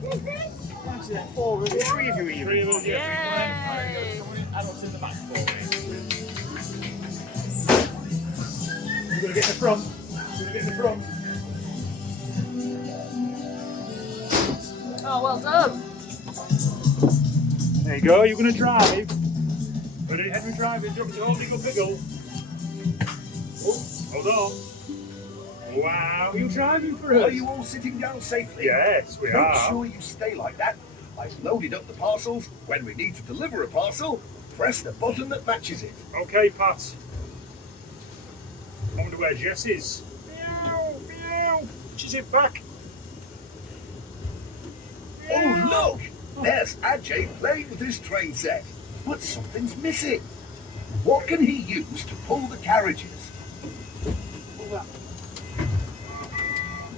That's it, 4 of you, 3 of you even. 3 of us, yeah. Yay! Adults in the back for me. You're going to get in the front. You're going to get in the front. Oh, well done. There you go, you're going to drive. Ready, Henry driving, drop it holding up wiggle. Oh, hold on. Wow, you're driving for us. Are you all sitting down safely? Yes, we Make are. sure you stay like that. I've loaded up the parcels. When we need to deliver a parcel, press the button that matches it. Okay, Pat. I wonder where Jess is. Meow, meow. She's it back. Oh, look! There's Ajay playing with his train set. But something's missing. What can he use to pull the carriages?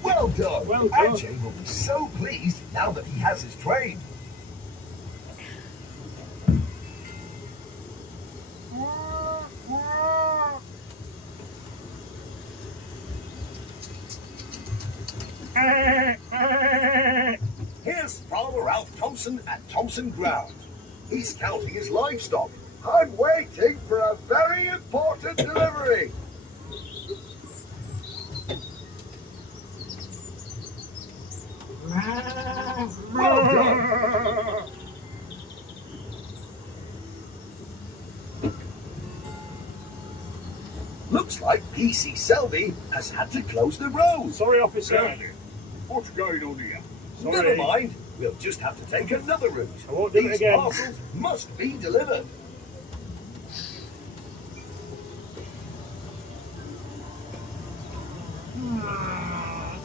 Well done! Well done. Ajay will be so pleased now that he has his train. Here's Farmer Ralph Thompson at Thompson Ground. He's counting his livestock. I'm waiting for a very important delivery. Well done. Looks like PC Selby has had to close the road. Sorry, officer. What's going on here? Sorry. Never mind. We'll just have to take another route. I won't do it These again. parcels must be delivered.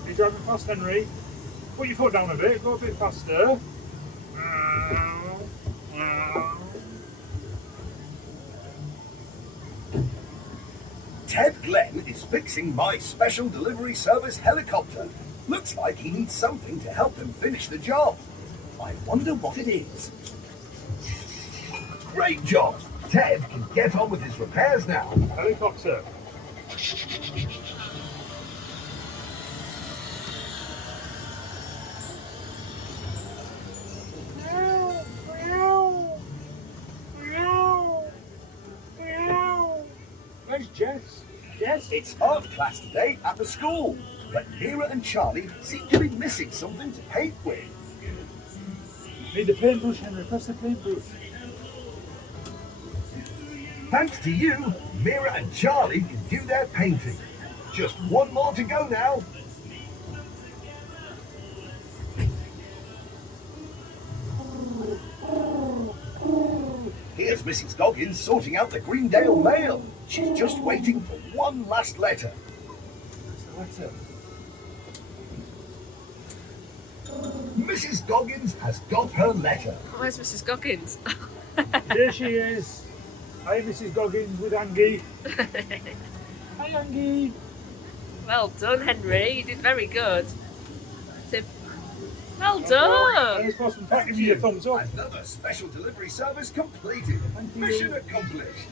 You're driving fast, Henry. Put your foot down a bit. Go a bit faster. Ted Glenn is fixing my special delivery service helicopter. Looks like he needs something to help him finish the job. I wonder what it is. Great job! Ted can get on with his repairs now. Helicopter. Where's Jess? Jess? It's art class today at the school, but Mira and Charlie seem to be missing something to paint with. Need the paintbrush, Henry. Press the paintbrush. Thanks to you, Mira and Charlie can do their painting. Just one more to go now. Here's Mrs. Goggins sorting out the Greendale mail. She's just waiting for one last letter. What's the letter? Mrs. Goggins has got her letter. Where's Mrs. Goggins? There she is. Hi, Mrs. Goggins with Angie. Hi, Angie. Well done, Henry. You did very good. So, well done. There's Postman Pat giving you a thumbs up. Another special delivery service completed. Thank you. Mission accomplished.